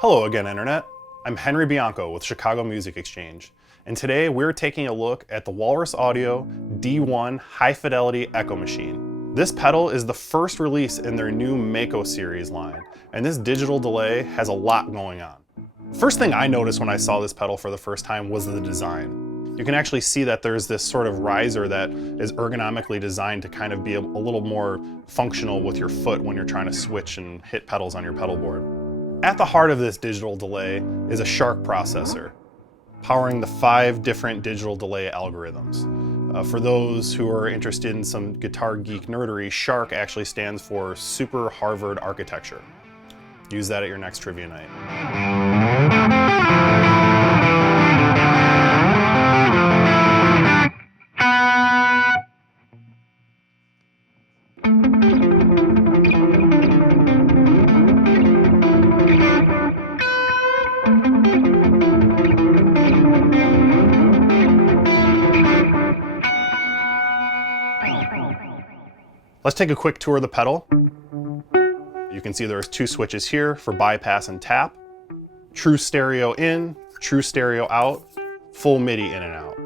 Hello again, Internet. I'm Henry Bianco with Chicago Music Exchange, and today we're taking a look at the Walrus Audio D1 High Fidelity Echo Machine. This pedal is the first release in their new MAKO Series line, and this digital delay has a lot going on. First thing I noticed when I saw this pedal for the first time was the design. You can actually see that there's this sort of riser that is ergonomically designed to kind of be a little more functional with your foot when you're trying to switch and hit pedals on your pedal board. At the heart of this digital delay is a Sprach processor, powering the 5 different digital delay algorithms. For those who are interested in some guitar geek nerdery, Sprach actually stands for Super Harvard Architecture. Use that at your next trivia night. Let's take a quick tour of the pedal. You can see there's 2 switches here for bypass and tap. True stereo in, true stereo out, full MIDI in and out.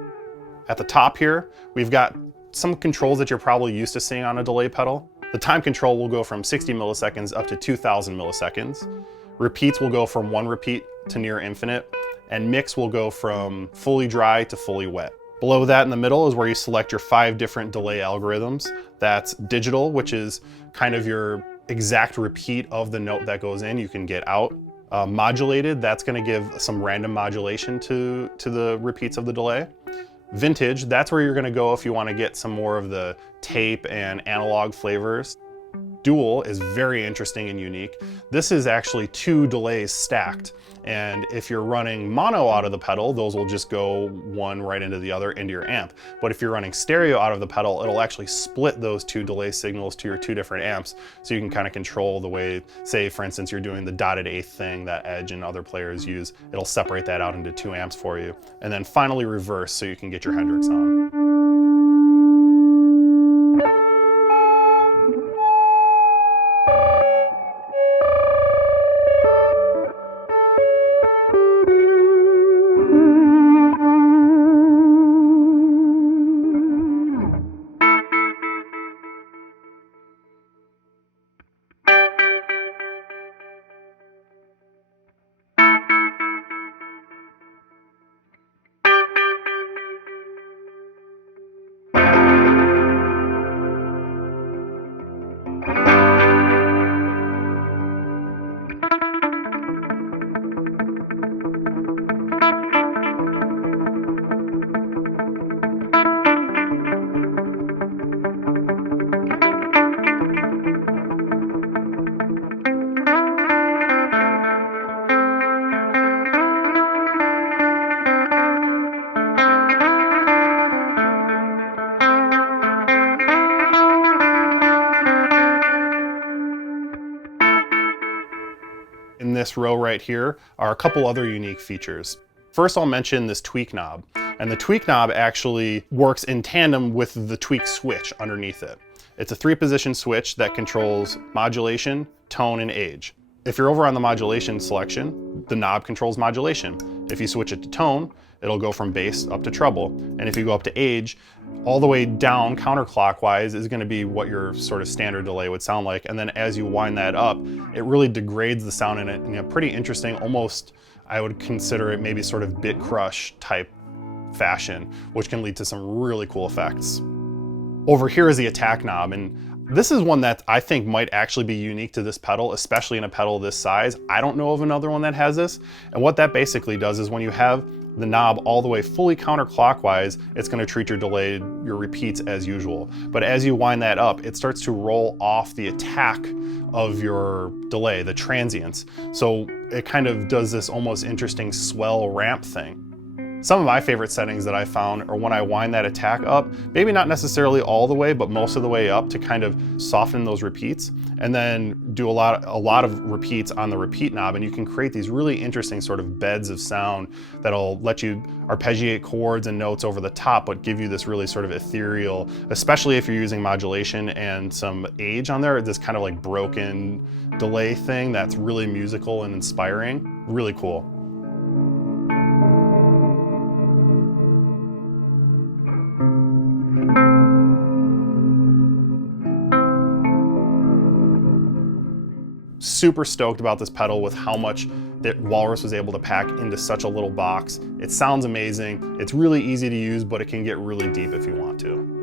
At the top here, we've got some controls that you're probably used to seeing on a delay pedal. The time control will go from 60 milliseconds up to 2000 milliseconds. Repeats will go from 1 repeat to near infinite, and mix will go from fully dry to fully wet. Below that in the middle is where you select your 5 different delay algorithms. That's digital, which is kind of your exact repeat of the note that goes in, you can get out. Modulated, that's going to give some random modulation to the repeats of the delay. Vintage, that's where you're going to go if you want to get some more of the tape and analog flavors. Dual is very interesting and unique. This is actually 2 delays stacked, and if you're running mono out of the pedal, those will just go one right into the other into your amp. But if you're running stereo out of the pedal, it'll actually split those 2 delay signals to your 2 different amps, so you can kind of control the way, say for instance you're doing the dotted eighth thing that Edge and other players use, it'll separate that out into 2 amps for you. And then finally reverse, so you can get your Hendrix on. In this row right here are a couple other unique features. First, I'll mention this tweak knob. And the tweak knob actually works in tandem with the tweak switch underneath it. It's a 3-position switch that controls modulation, tone, and age. If you're over on the modulation selection, the knob controls modulation. If you switch it to tone, it'll go from bass up to treble. And if you go up to age, all the way down counterclockwise is going to be what your sort of standard delay would sound like. And then as you wind that up, it really degrades the sound in it in a pretty interesting, almost, I would consider it maybe sort of bit crush type fashion, which can lead to some really cool effects. Over here is the attack knob, and this is one that I think might actually be unique to this pedal, especially in a pedal this size. I don't know of another one that has this. And what that basically does is when you have the knob all the way fully counterclockwise, it's going to treat your repeats as usual. But as you wind that up, it starts to roll off the attack of your delay, the transients. So it kind of does this almost interesting swell ramp thing. Some of my favorite settings that I found are when I wind that attack up, maybe not necessarily all the way, but most of the way up to kind of soften those repeats, and then do a lot of repeats on the repeat knob, and you can create these really interesting sort of beds of sound that'll let you arpeggiate chords and notes over the top, but give you this really sort of ethereal, especially if you're using modulation and some age on there, this kind of like broken delay thing that's really musical and inspiring. Really cool. Super stoked about this pedal with how much that Walrus was able to pack into such a little box. It sounds amazing. It's really easy to use, but it can get really deep if you want to.